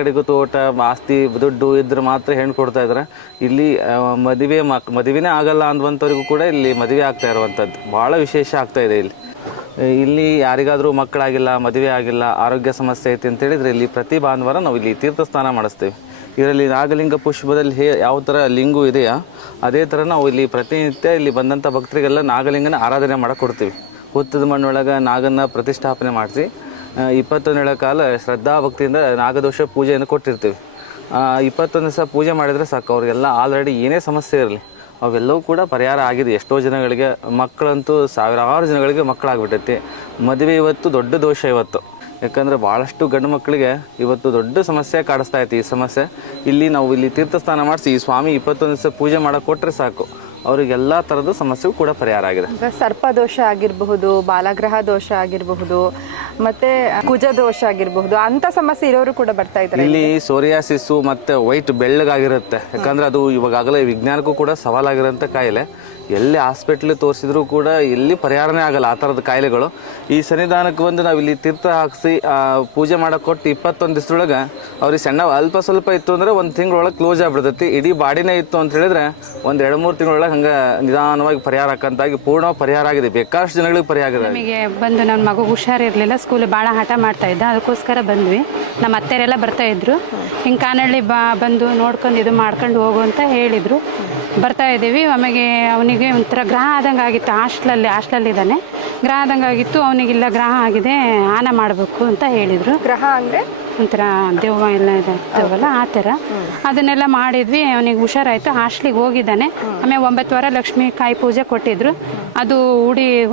ಕಡೆಗೂ ತೋಟ ಆಸ್ತಿ ದುಡ್ಡು ಇದ್ರೆ ಮಾತ್ರ ಹೆಣ್ಣು ಕೊಡ್ತಾ ಇದ್ದಾರೆ. ಇಲ್ಲಿ ಮದುವೆನೇ ಆಗಲ್ಲ ಅಂದ್ವಂಥವ್ರಿಗೂ ಕೂಡ ಇಲ್ಲಿ ಮದುವೆ ಆಗ್ತಾ ಇರುವಂಥದ್ದು ಭಾಳ ವಿಶೇಷ ಆಗ್ತಾ ಇದೆ. ಇಲ್ಲಿ ಯಾರಿಗಾದರೂ ಮಕ್ಕಳಾಗಿಲ್ಲ, ಮದುವೆ ಆಗಿಲ್ಲ, ಆರೋಗ್ಯ ಸಮಸ್ಯೆ ಐತಿ ಅಂತ ಹೇಳಿದರೆ ಇಲ್ಲಿ ಪ್ರತಿ ಭಾನುವಾರ ನಾವು ಇಲ್ಲಿ ತೀರ್ಥ ಸ್ನಾನ ಮಾಡಿಸ್ತೇವೆ. ಇದರಲ್ಲಿ ನಾಗಲಿಂಗ ಪುಷ್ಪದಲ್ಲಿ ಯಾವ ಥರ ಲಿಂಗು ಇದೆಯಾ ಅದೇ ಥರ ನಾವು ಇಲ್ಲಿ ಪ್ರತಿನಿತ್ಯ ಇಲ್ಲಿ ಬಂದಂಥ ಭಕ್ತರಿಗೆಲ್ಲ ನಾಗಲಿಂಗನ ಆರಾಧನೆ ಮಾಡಕ್ಕೆ ಕೊಡ್ತೀವಿ. ಹುತ್ತದ ಮಣ್ಣೊಳಗೆ ನಾಗನ ಪ್ರತಿಷ್ಠಾಪನೆ ಮಾಡಿಸಿ 21 ಕಾಲ ಶ್ರದ್ಧಾ ಭಕ್ತಿಯಿಂದ ನಾಗದೋಷ ಪೂಜೆಯನ್ನು ಕೊಟ್ಟಿರ್ತೀವಿ. 21 ದಿವಸ ಪೂಜೆ ಮಾಡಿದರೆ ಸಾಕು, ಅವ್ರಿಗೆಲ್ಲ ಆಲ್ರೆಡಿ ಏನೇ ಸಮಸ್ಯೆ ಇರಲಿ ಅವೆಲ್ಲವೂ ಕೂಡ ಪರಿಹಾರ ಆಗಿದೆ. ಎಷ್ಟೋ ಜನಗಳಿಗೆ ಮಕ್ಕಳಂತೂ ಸಾವಿರಾರು ಜನಗಳಿಗೆ ಮಕ್ಕಳಾಗ್ಬಿಟ್ಟೈತಿ. ಮದುವೆ ಇವತ್ತು ದೊಡ್ಡ ದೋಷ ಇವತ್ತು, ಯಾಕಂದರೆ ಭಾಳಷ್ಟು ಗಂಡು ಮಕ್ಕಳಿಗೆ ಇವತ್ತು ದೊಡ್ಡ ಸಮಸ್ಯೆ ಕಾಡಿಸ್ತಾ ಐತಿ. ಈ ಸಮಸ್ಯೆ ಇಲ್ಲಿ ನಾವು ಇಲ್ಲಿ ತೀರ್ಥಸ್ನಾನ ಮಾಡಿಸಿ ಈ ಸ್ವಾಮಿ 21 ದಿವಸ ಪೂಜೆ ಮಾಡೋಕೆ ಕೊಟ್ಟರೆ ಸಾಕು, ಅವರಿಗೆಲ್ಲ ಥರದ ಸಮಸ್ಯೆಗೂ ಕೂಡ ಪರಿಹಾರ ಆಗಿದೆ. ಸರ್ಪ ದೋಷ ಆಗಿರಬಹುದು, ಬಾಲಗ್ರಹ ದೋಷ ಆಗಿರಬಹುದು, ಮತ್ತೆ ಕುಜ ದೋಷ ಆಗಿರಬಹುದು, ಅಂತ ಸಮಸ್ಯೆ ಇರೋರು ಕೂಡ ಬರ್ತಾ ಇದ್ದಾರೆ. ಇಲ್ಲಿ ಸೋರಿಯಾಸಿಸ್ಸು ಮತ್ತು ವೈಟ್ ಬೆಳ್ಳಗಾಗಿರುತ್ತೆ. ಯಾಕಂದರೆ ಅದು ಇವಾಗಲೇ ವಿಜ್ಞಾನಕ್ಕೂ ಕೂಡ ಸವಾಲಾಗಿರೋಂಥ ಕಾಯಿಲೆ. ಎಲ್ಲಿ ಹಾಸ್ಪಿಟ್ಲಿಗೆ ತೋರಿಸಿದ್ರು ಕೂಡ ಎಲ್ಲಿ ಪರಿಹಾರನೇ ಆಗಲ್ಲ ಆ ಥರದ ಕಾಯಿಲೆಗಳು. ಈ ಸನ್ನಿಧಾನಕ್ಕೆ ಬಂದು ನಾವು ಇಲ್ಲಿ ತೀರ್ಥ ಹಾಕಿಸಿ ಪೂಜೆ ಮಾಡೋಕೆ ಕೊಟ್ಟು 21 ದಿವಸದೊಳಗೆ ಅವ್ರಿಗೆ ಸಣ್ಣ ಅಲ್ಪ ಸ್ವಲ್ಪ ಇತ್ತು ಅಂದರೆ 1 ತಿಂಗಳೊಳಗೆ ಕ್ಲೋಸ್ ಆಗಿಬಿಡ್ತೈತಿ. ಇಡೀ ಬಾಡಿನೇ ಇತ್ತು ಅಂತ ಹೇಳಿದ್ರೆ 1-2-3 ತಿಂಗಳೊಳಗೆ ಹಂಗೆ ನಿಧಾನವಾಗಿ ಪರಿಹಾರ ಹಾಕಂತಾಗಿ ಪೂರ್ಣ ಪರಿಹಾರ ಆಗಿದೆ. ಬೇಕಾದಷ್ಟು ಜನಗಳಿಗೆ ಪರಿಹಾರ ಆಗಿದೆ. ನಮಗೆ ಬಂದು ನನ್ನ ಮಗು ಹುಷಾರಿರಲಿಲ್ಲ, ಸ್ಕೂಲ್ ಭಾಳ ಹಠ ಮಾಡ್ತಾ ಇದ್ದ, ಅದಕ್ಕೋಸ್ಕರ ಬಂದ್ವಿ. ನಮ್ಮ ಅತ್ತೆಯರೆಲ್ಲ ಬರ್ತಾ ಇದ್ರು, ಹಿಂಗೆ ಕಾನಹಳ್ಳಿ ಬಂದು ನೋಡ್ಕೊಂಡು ಇದು ಮಾಡ್ಕೊಂಡು ಹೋಗು ಅಂತ ಹೇಳಿದರು. ಬರ್ತಾ ಇದ್ದೀವಿ. ಆಮೇಲೆ ಅವನಿಗೆ ಒಂಥರ ಗ್ರಹ ಆದಂಗೆ ಆಗಿತ್ತು. ಹಾಸ್ಟೆಲಲ್ಲಿದ್ದಾನೆ, ಗ್ರಹ ಆದಂಗೆ ಆಗಿತ್ತು. ಅವನಿಗಿಲ್ಲ ಗ್ರಹ ಆಗಿದೆ, ಆನ ಮಾಡಬೇಕು ಅಂತ ಹೇಳಿದರು. ಗ್ರಹ ಅಂದರೆ ಒಂಥರ ದೆವ್ವ ಎಲ್ಲ ಇದಾಗ್ತವಲ್ಲ ಆ ಥರ. ಅದನ್ನೆಲ್ಲ ಮಾಡಿದ್ವಿ. ಅವನಿಗೆ ಹುಷಾರಾಯಿತು, ಹಾಸ್ಟ್ಲಿಗೆ ಹೋಗಿದ್ದಾನೆ. ಆಮೇಲೆ 9 ವಾರ ಲಕ್ಷ್ಮೀಕಾಯಿ ಪೂಜೆ ಕೊಟ್ಟಿದ್ರು. ಅದು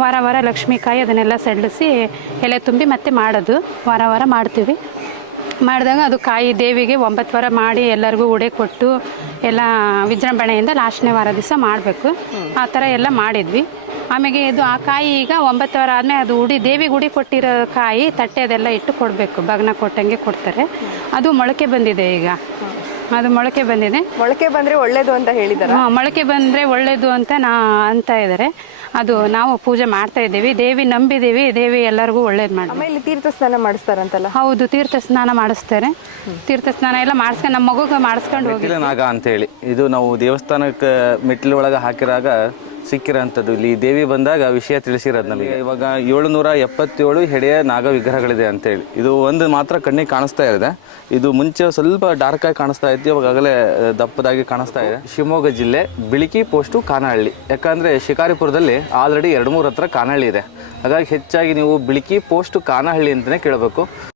ವಾರ ಲಕ್ಷ್ಮೀಕಾಯಿ ಅದನ್ನೆಲ್ಲ ಸಡಿಲಿಸಿ ಎಲೆ ತುಂಬಿ ಮತ್ತೆ ಮಾಡೋದು ವಾರ ಮಾಡ್ತೀವಿ. ಮಾಡಿದಾಗ ಅದು ಕಾಯಿ ದೇವಿಗೆ 9 ವಾರ ಮಾಡಿ ಎಲ್ಲರಿಗೂ ಉಡೆ ಕೊಟ್ಟು ಎಲ್ಲ ವಿಜೃಂಭಣೆಯಿಂದ ಲಾಸ್ಟ್ನೇ ವಾರ ದಿವಸ ಮಾಡಬೇಕು. ಆ ಥರ ಎಲ್ಲ ಮಾಡಿದ್ವಿ. ಆಮೇಲೆ ಇದು ಆ ಕಾಯಿ ಈಗ 9 ವಾರ ಆದಮೇಲೆ ಅದು ದೇವಿಗೆ ಉಡಿ ಕೊಟ್ಟಿರೋ ಕಾಯಿ ತಟ್ಟೆ ಅದೆಲ್ಲ ಇಟ್ಟು ಕೊಡಬೇಕು. ಬಗ್ನ ಕೊಟ್ಟಂಗೆ ಕೊಡ್ತಾರೆ. ಅದು ಮೊಳಕೆ ಬಂದಿದೆ ಈಗ. ಅದು ಮೊಳಕೆ ಬಂದರೆ ಒಳ್ಳೇದು ಅಂತ ಹೇಳಿದ್ದಾರೆ. ಮೊಳಕೆ ಬಂದರೆ ಒಳ್ಳೇದು ಅಂತ ಇದ್ದಾರೆ. ಅದು ನಾವು ಪೂಜೆ ಮಾಡ್ತಾ ಇದ್ದೀವಿ. ದೇವಿ ನಂಬಿದ್ದೀವಿ, ದೇವಿ ಎಲ್ಲರಿಗೂ ಒಳ್ಳೇದು ಮಾಡಿ. ಆಮೇಲೆ ತೀರ್ಥ ಸ್ನಾನ ಮಾಡಿಸ್ತಾರಂತಲ್ಲ? ಹೌದು, ತೀರ್ಥ ಸ್ನಾನ ಮಾಡಿಸ್ತಾರೆ. ತೀರ್ಥ ಸ್ನಾನ ಎಲ್ಲ ಮಾಡಿಸ್ಕೊಂಡು ನಮ್ಮ ಮಗುಗೆ ಮಾಡಿಸ್ಕೊಂಡು ಹೋಗಿ ನಾಗ ಅಂತೇಳಿ ಇದು ನಾವು ದೇವಸ್ಥಾನಕ್ಕೆ ಮೆಟ್ಟಿಲು ಒಳಗೆ ಹಾಕಿರಾಗ ಸಿಕ್ಕಿರೋಂಥದ್ದು. ಇಲ್ಲಿ ದೇವಿ ಬಂದಾಗ ವಿಷಯ ತಿಳಿಸಿರೋದು ನಮಗೆ. ಇವಾಗ 777 ಹೆಡೆಯ ನಾಗ ವಿಗ್ರಹಗಳಿದೆ ಅಂತೇಳಿ. ಇದು ಒಂದು ಮಾತ್ರ ಕಣ್ಣಿಗೆ ಕಾಣಿಸ್ತಾ ಇದೆ. ಇದು ಮುಂಚೆ ಸ್ವಲ್ಪ ಡಾರ್ಕ್ ಆಗಿ ಕಾಣಿಸ್ತಾ ಇತ್ತು, ಇವಾಗಲೇ ದಪ್ಪದಾಗಿ ಕಾಣಿಸ್ತಾ ಇದೆ. ಶಿವಮೊಗ್ಗ ಜಿಲ್ಲೆ ಬಿಳಿಕಿ ಪೋಸ್ಟು ಕಾನಹಳ್ಳಿ. ಯಾಕಂದರೆ ಶಿಕಾರಿಪುರದಲ್ಲಿ ಆಲ್ರೆಡಿ 2-3 ಹತ್ರ ಕಾನಹಳ್ಳಿ ಇದೆ. ಹಾಗಾಗಿ ಹೆಚ್ಚಾಗಿ ನೀವು ಬಿಳಿಕಿ ಪೋಸ್ಟು ಕಾನಹಳ್ಳಿ ಅಂತಲೇ ಕೇಳಬೇಕು.